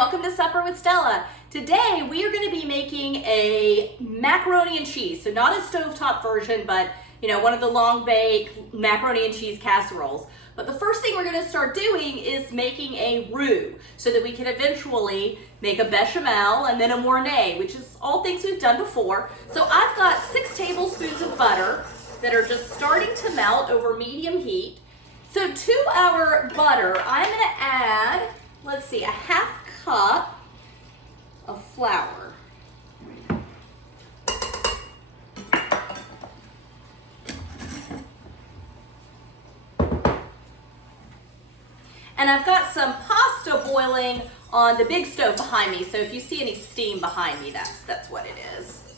welcome to Supper with Stella. Today we are going to be making a macaroni and cheese. So not a stovetop version, but one of the long bake macaroni and cheese casseroles. But the first thing we're going to start doing is making a roux so that we can eventually make a bechamel and then a mornay, which is all things we've done before. So I've got 6 tablespoons of butter that are just starting to melt over medium heat. So to our butter, I'm going to add, let's see, a half cup of flour. And I've got some pasta boiling on the big stove behind me. So if you see any steam behind me, that's what it is.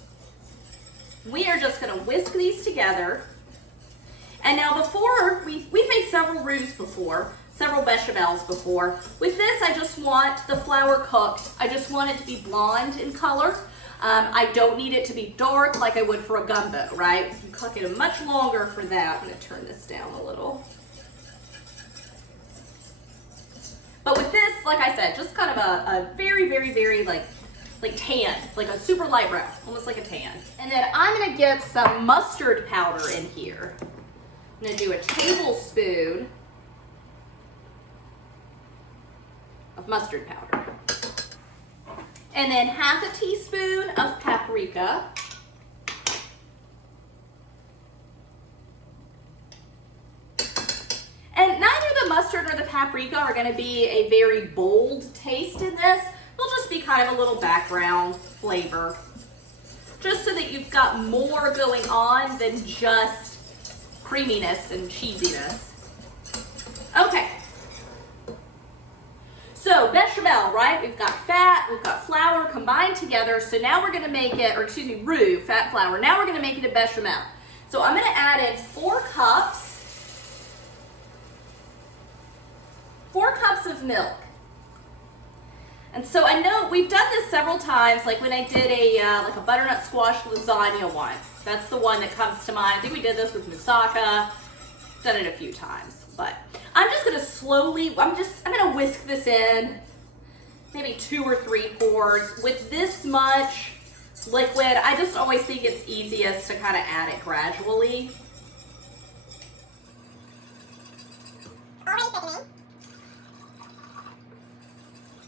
We are just going to whisk these together. And now before, we've made several roux before, several bechamels before. With this, I just want the flour cooked. I just want it to be blonde in color. I don't need it to be dark like I would for a gumbo, right? You can cook it much longer for that. I'm going to turn this down a little. But with this, like I said, just kind of a very, very, very like tan, like a super light brown, almost like a tan. And then I'm going to get some mustard powder in here. I'm going to do a tablespoon of mustard powder. And then half a teaspoon of paprika. And neither the mustard or the paprika are going to be a very bold taste in this. They'll just be kind of a little background flavor. Just so that you've got more going on than just creaminess and cheesiness. Okay. So bechamel, right? We've got fat, we've got flour combined together. So now we're going to make it, or excuse me, roux, fat flour. Now we're going to make it a bechamel. So I'm going to add in 4 cups of milk. And so I know we've done this several times, like when I did like a butternut squash lasagna once. That's the one that comes to mind. I think we did this with moussaka. Done it a few times, but I'm just gonna slowly, I'm gonna whisk this in, maybe 2 or 3 pours. With this much liquid, I just always think it's easiest to kind of add it gradually.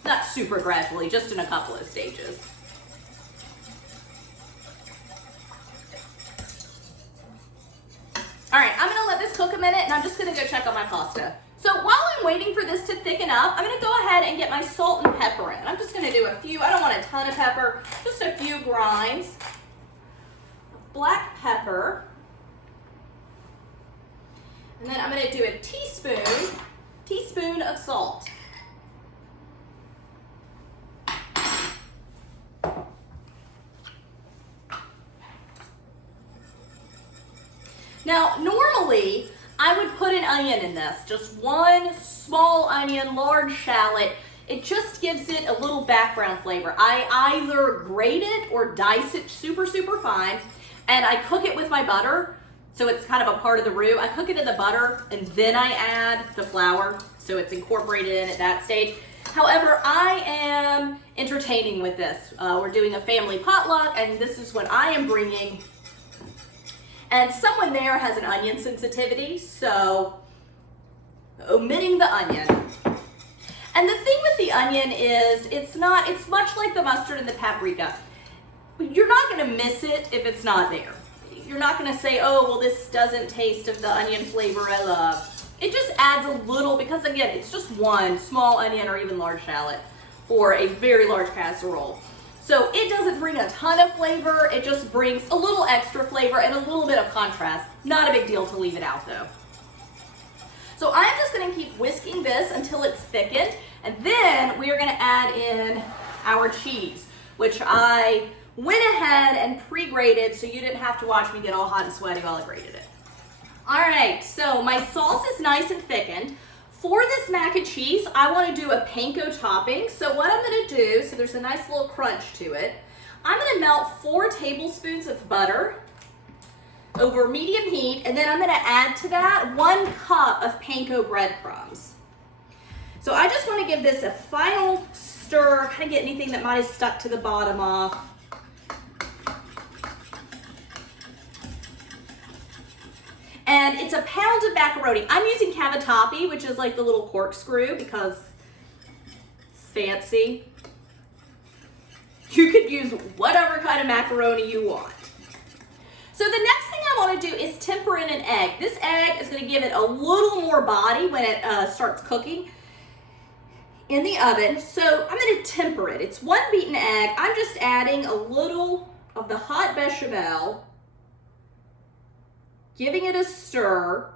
Not super gradually, just in a couple of stages. All right, I'm gonna let this cook a minute and I'm just gonna go check on my pasta. So while I'm waiting for this to thicken up, I'm gonna go ahead and get my salt and pepper in. I'm just gonna do a few, I don't want a ton of pepper, just a few grinds. Black pepper. And then I'm gonna do a teaspoon of salt. Now, normally, I would put an onion in this, just 1 small onion, large shallot. It just gives it a little background flavor. I either grate it or dice it super, super fine, and I cook it with my butter, so it's kind of a part of the roux. I cook it in the butter, and then I add the flour, so it's incorporated in at that stage. However, I am entertaining with this. We're doing a family potluck, and this is what I am bringing. And someone there has an onion sensitivity, so omitting the onion. And the thing with the onion is it's much like the mustard and the paprika. You're not gonna miss it if it's not there. You're not gonna say, oh, well, this doesn't taste of the onion flavor I love. It just adds a little, because again, it's just 1 small onion or even large shallot for a very large casserole. So it doesn't bring a ton of flavor, it just brings a little extra flavor and a little bit of contrast. Not a big deal to leave it out though. So I'm just gonna keep whisking this until it's thickened, and then we are gonna add in our cheese, which I went ahead and pre-grated so you didn't have to watch me get all hot and sweaty while I grated it. All right, so my sauce is nice and thickened. For this mac and cheese, I want to do a panko topping. So what I'm going to do, so there's a nice little crunch to it, I'm going to melt 4 tablespoons of butter over medium heat, and then I'm going to add to that 1 cup of panko breadcrumbs. So I just want to give this a final stir, kind of get anything that might have stuck to the bottom off. And it's a pound of macaroni. I'm using cavatappi, which is like the little corkscrew because it's fancy. You could use whatever kind of macaroni you want. So the next thing I want to do is temper in an egg. This egg is going to give it a little more body when it starts cooking in the oven. So I'm going to temper it. It's 1 beaten egg. I'm just adding a little of the hot bechamel, giving it a stir.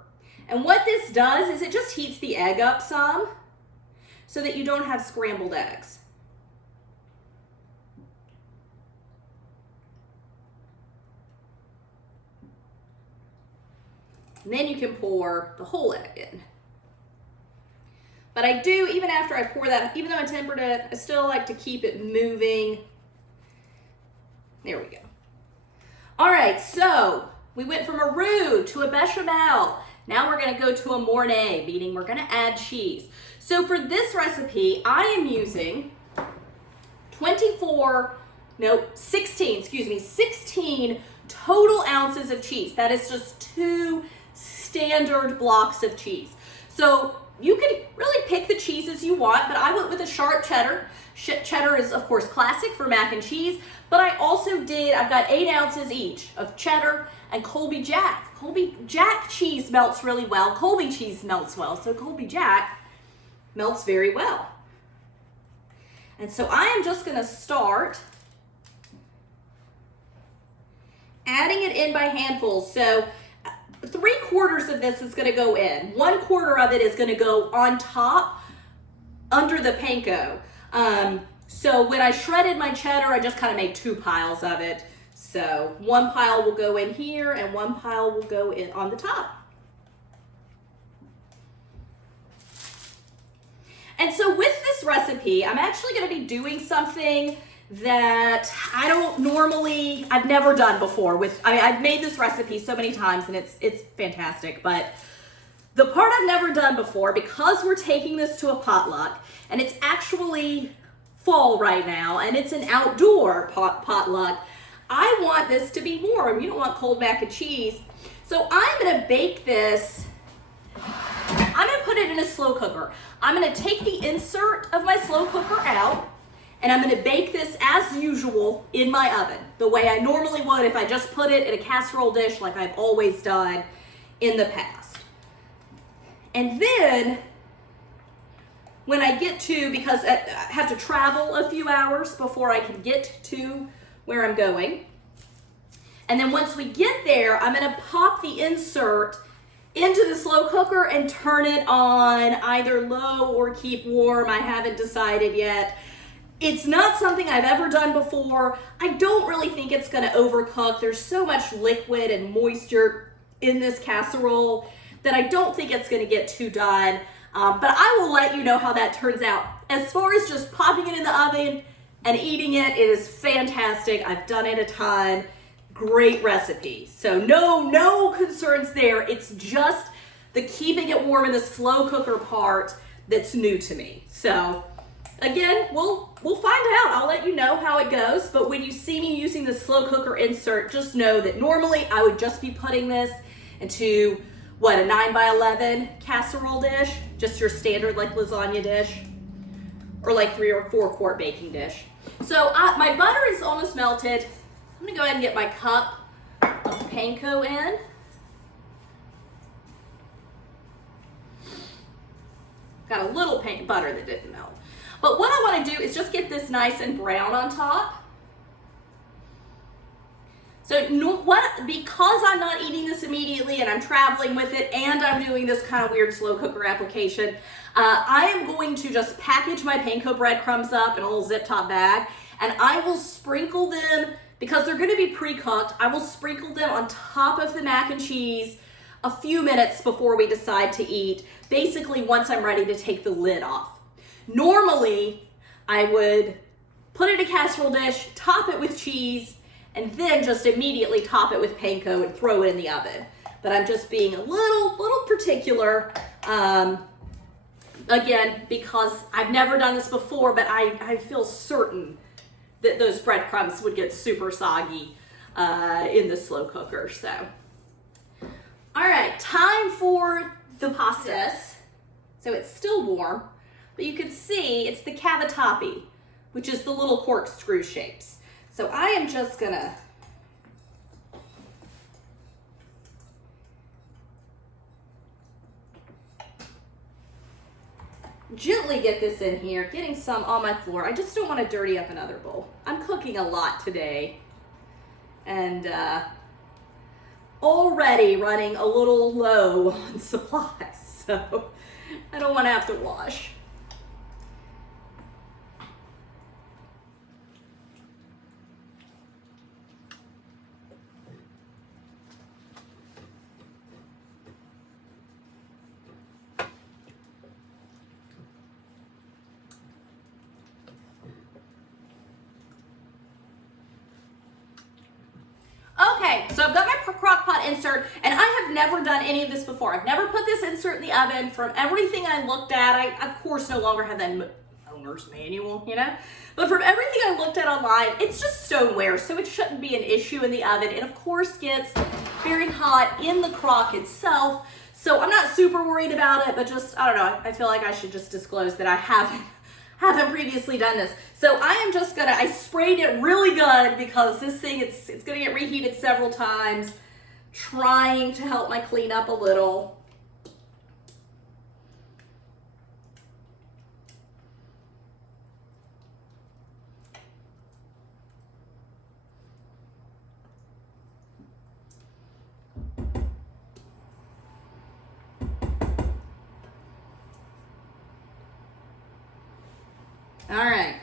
And what this does is it just heats the egg up some so that you don't have scrambled eggs. And then you can pour the whole egg in. But I do, even after I pour that, even though I tempered it, I still like to keep it moving. There we go. All right, so we went from a roux to a bechamel. Now we're gonna go to a mornay, meaning we're gonna add cheese. So for this recipe, I am using 16 total ounces of cheese. That is just 2 standard blocks of cheese. So you can really pick the cheeses you want, but I went with a sharp cheddar. Cheddar is of course classic for mac and cheese, but I've got 8 ounces each of cheddar and Colby Jack. Colby Jack cheese melts really well. Colby cheese melts well, so Colby Jack melts very well. And so I am just gonna start adding it in by handfuls. So 3/4 of this is gonna go in. 1/4 of it is gonna go on top under the panko. So when I shredded my cheddar, I just kind of made 2 piles of it. So 1 pile will go in here and 1 pile will go in on the top. And so with this recipe, I'm actually gonna be doing something that I've never done before. I've made this recipe so many times and it's fantastic, but the part I've never done before, because we're taking this to a potluck, and it's actually fall right now, and it's an outdoor potluck, I want this to be warm. You don't want cold mac and cheese. So I'm gonna bake this, I'm gonna put it in a slow cooker. I'm gonna take the insert of my slow cooker out, and I'm gonna bake this as usual in my oven, the way I normally would if I just put it in a casserole dish like I've always done in the past. And then when I get to, because I have to travel a few hours before I can get to where I'm going. And then once we get there, I'm gonna pop the insert into the slow cooker and turn it on either low or keep warm. I haven't decided yet. It's not something I've ever done before. I don't really think it's gonna overcook. There's so much liquid and moisture in this casserole that I don't think it's gonna get too done. But I will let you know how that turns out. As far as just popping it in the oven and eating it, it is fantastic. I've done it a ton. Great recipe. So no concerns there. It's just the keeping it warm in the slow cooker part that's new to me. So again, we'll find out. I'll let you know how it goes. But when you see me using the slow cooker insert, just know that normally I would just be putting this into a 9x11 casserole dish, just your standard like lasagna dish, or like 3 or 4 quart baking dish. So my butter is almost melted. I'm gonna go ahead and get my cup of panko in. Got a little butter that didn't melt. But what I wanna do is just get this nice and brown on top. So because I'm not eating this immediately and I'm traveling with it and I'm doing this kind of weird slow cooker application, I am going to just package my panko breadcrumbs up in a little zip top bag, and I will sprinkle them, because they're gonna be pre-cooked, I will sprinkle them on top of the mac and cheese a few minutes before we decide to eat, basically once I'm ready to take the lid off. Normally, I would put it in a casserole dish, top it with cheese, and then just immediately top it with panko and throw it in the oven. But I'm just being a little particular. again, because I've never done this before, but I feel certain that those breadcrumbs would get super soggy in the slow cooker. So, all right, time for the pastas. So it's still warm, but you can see it's the cavatappi, which is the little corkscrew shapes. So I am just gonna gently get this in here, getting some on my floor. I just don't want to dirty up another bowl. I'm cooking a lot today, and already running a little low on supplies, so I don't want to have to wash. Okay, so I've got my crock pot insert, and I have never done any of this before. I've never put this insert in the oven. From everything I looked at, I of course no longer have that owner's manual, you know? But from everything I looked at online, it's just stoneware, so it shouldn't be an issue in the oven. It of course gets very hot in the crock itself, so I'm not super worried about it, but just, I don't know, I feel like I should just disclose that I haven't previously done this. So I am just gonna, I sprayed it really good because this thing, it's gonna get reheated several times, trying to help my clean up a little. All right.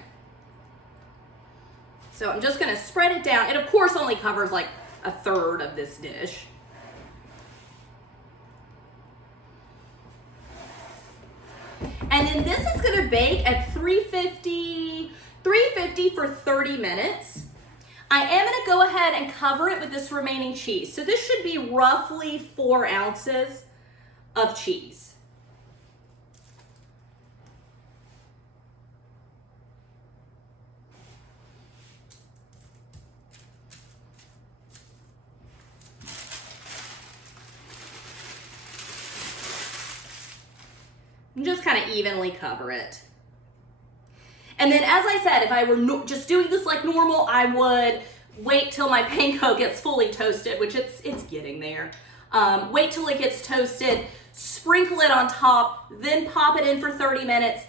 So I'm just gonna spread it down. It of course only covers like a third of this dish. And then this is gonna bake at 350 for 30 minutes. I am gonna go ahead and cover it with this remaining cheese. So this should be roughly 4 ounces of cheese. And just kind of evenly cover it. And then, as I said, if I were just doing this like normal, I would wait till my panko gets fully toasted, which it's getting there. Wait till it gets toasted, sprinkle it on top, then pop it in for 30 minutes.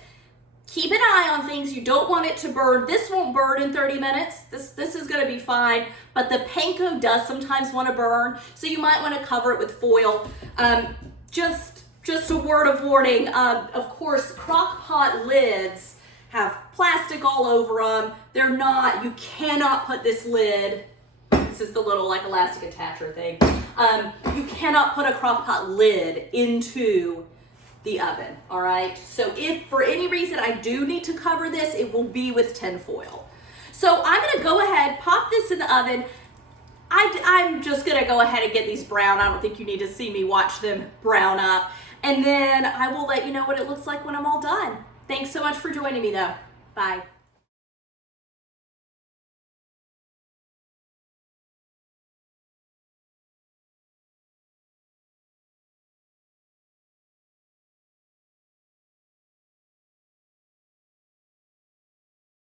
Keep an eye on things. You don't want it to burn. This won't burn in 30 minutes. This is going to be fine, but the panko does sometimes want to burn, so you might want to cover it with foil. Just a word of warning, of course, crock pot lids have plastic all over them. They're not, you cannot put this lid, this is the little like elastic attacher thing, you cannot put a crock pot lid into the oven, all right? So if for any reason I do need to cover this, it will be with tin foil. So I'm gonna go ahead, pop this in the oven. I'm just gonna go ahead and get these brown. I don't think you need to see me watch them brown up. And then I will let you know what it looks like when I'm all done. Thanks so much for joining me though. Bye.